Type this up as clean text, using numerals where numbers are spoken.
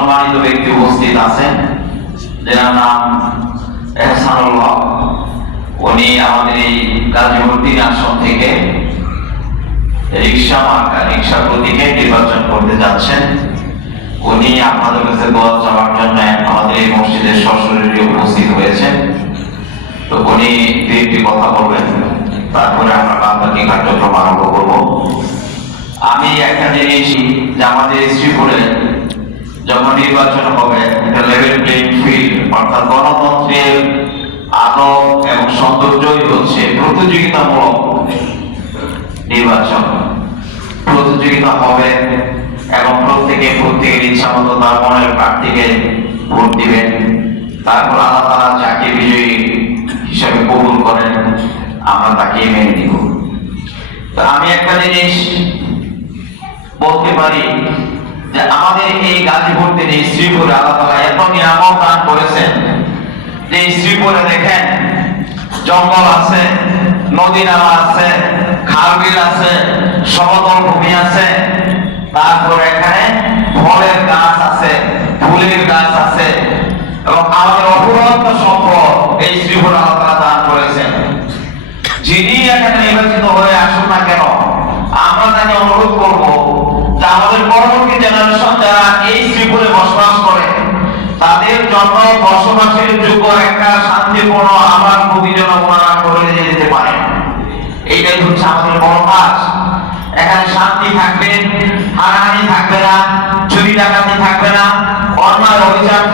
সম্মানিত ব্যক্তি উপস্থিত আছেন, যার নাম এহসানুল হক। উনি আমাদের এই গাজীপুর ৩ আসন থেকে রিক্সা প্রতীকে নির্বাচন করতে যাচ্ছেন। উনি আপনাদের কাছে দোয়া চাওয়ার জন্য আমাদের এই মসজিদের সশরীরে উপস্থিত হয়েছেন। তো উনি একটি কথা বলবেন, তারপরে আমরা বাকি কার্যক্রম আরম্ভ করব। আমি একটা জিনিস যে আমাদের শ্রীপুরে যখন নির্বাচন হবে, এটা লেভেল প্লেইং ফিল্ড, অর্থাৎ গণতন্ত্রের আলো এবং সৌন্দর্যই হচ্ছে প্রতিযোগিতামূলক নির্বাচন। প্রতিযোগিতা হবে এবং প্রত্যেকের ইচ্ছা মতো তার মনের প্রার্থীকে ভোট দিবেন। তারপর আল্লাহ তাআলা যাকে বিজয়ী হিসাবে কবুল করেন, আমরা তাকে মেনে নিব। তো আমি একটা জিনিস বলতে পারি যে আমাদের এই গাজীপুর থেকে শ্রীপুরে আল্লাহ তাআলা এত নিয়ামত দান করেছেন যে শ্রীপুরে দেখেন জঙ্গল আছে, নদী নালা আছে, খাল বিল আছে, সমতল ভূমি আছে, তারপর এখানে ফলের গাছ আছে, ফুলের গাছ আছে এবং আমাদের অফুরন্ত সম্পদ এই শ্রীপুরে আল্লাহ তাআলা দান করেছেন। যিনি এখানে নির্বাচিত হয়ে আসুন না কেন, আমরা তাকে অনুরোধ করব যে আমাদের পরবর্তী জেনারেশন যারা এই শ্রীপুরে বসবাস করে তাদের জন্য বসবাসের যোগ্য একটা শান্তিপূর্ণ আমার খুবই জনগণনা করে যেতে পারে। এইটাই হচ্ছে আমাদের বড় কাজ। এখানে শান্তি থাকবে, হানাহানি থাকবে না, চুরি ডাকাতি থাকবে না, অন্যায় অভিযান